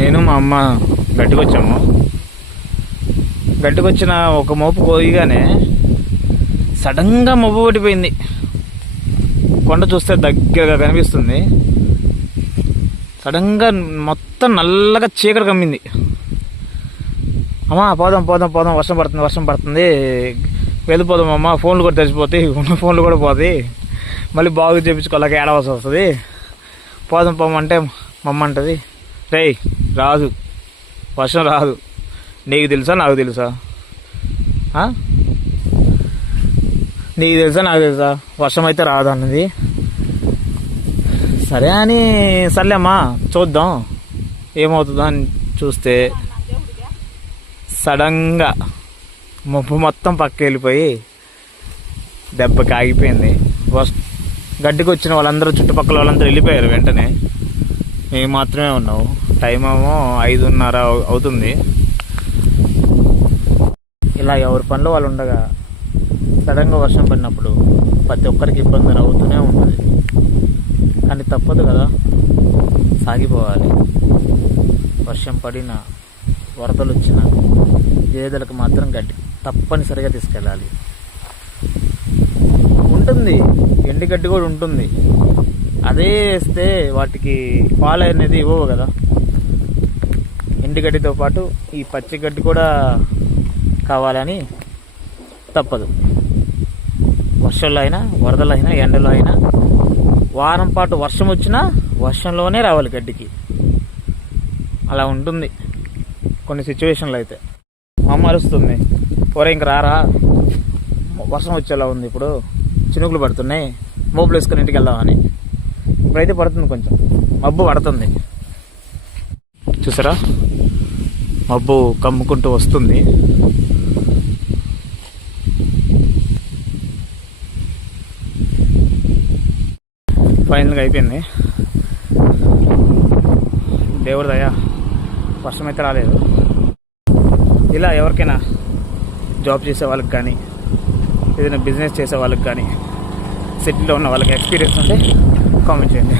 నేను మా అమ్మ గట్టుకొచ్చాము. గట్టుకొచ్చిన ఒక మోపు కోయగానే సడన్గా మబ్బు పట్టిపోయింది. కొండ చూస్తే దగ్గరగా కనిపిస్తుంది. సడన్గా మొత్తం నల్లగా చీకటి కమ్మింది. అమ్మా పోదాం పోదాం పోదాం, వర్షం పడుతుంది వెళ్ళిపోదాం అమ్మ, ఫోన్లు కూడా తెచ్చిపోతాయి, ఉన్న ఫోన్లు కూడా పోతాయి, మళ్ళీ బాగు చేయించుకోలేక ఏడవలసి వస్తుంది, పోదాం పోమంటే మమ్మ అంటది, రేయ్ రాదు, వర్షం రాదు, నీకు తెలుసా నాకు తెలుసా, నీకు తెలుసా నాకు తెలుసా, వర్షం అయితే రాదు అన్నది. సరే అని సర్లేమ్మా చూద్దాం ఏమవుతుందో అని చూస్తే సడన్గా మబ్బు మొత్తం పక్కకి వెళ్ళిపోయి దెబ్బకి ఆగిపోయింది. గడ్డికి వచ్చిన వాళ్ళందరూ, చుట్టుపక్కల వాళ్ళందరూ వెళ్ళిపోయారు వెంటనే. మేము మాత్రమే ఉన్నాము. టైం ఏమో 5:30 అవుతుంది. ఇలా ఎవరి పనులు వాళ్ళు ఉండగా సడన్గా వర్షం పడినప్పుడు ప్రతి ఒక్కరికి ఇబ్బంది అవుతూనే ఉంటుంది. కానీ తప్పదు కదా, సాగిపోవాలి. వర్షం పడినా వరదలు వచ్చినా గేదెలకు మాత్రం గడ్డి తప్పనిసరిగా తీసుకెళ్ళాలి. ఉంటుంది, ఎండుగడ్డి కూడా ఉంటుంది. అదే వేస్తే వాటికి పాలు అనేది ఇవ్వవు కదా. ఎండుగడ్డితో పాటు ఈ పచ్చిగడ్డి కూడా కావాలని తప్పదు. వర్షంలో అయినా, వరదలు అయినా, ఎండలో అయినా వారం పాటు వర్షం వచ్చినా వర్షంలోనే రావాలి గడ్డికి. అలా ఉంటుంది కొన్ని సిచ్యువేషన్లు. అయితే మా అమ్మ అరుస్తుంది, ఒరే ఇంక రారా, వర్షం వచ్చేలా ఉంది, ఇప్పుడు చినుకులు పడుతున్నాయి, మోపులు వేసుకొని ఇంటికి వెళ్దామని. ఇప్పుడైతే పడుతుంది, కొంచెం మబ్బు పడుతుంది. చూసారా, మబ్బు కమ్ముకుంటూ వస్తుంది. ఫైనల్గా అయిపోయింది. దేవుడి దయ, వర్షం అయితే రాలేదు. ఇలా ఎవరికైనా జాబ్ చేసే వాళ్ళకి కానీ, ఏదైనా బిజినెస్ చేసే వాళ్ళకి కానీ, సిటీలో ఉన్న వాళ్ళకి ఎక్స్పీరియన్స్ ఉంటే కామెంట్ చేయండి.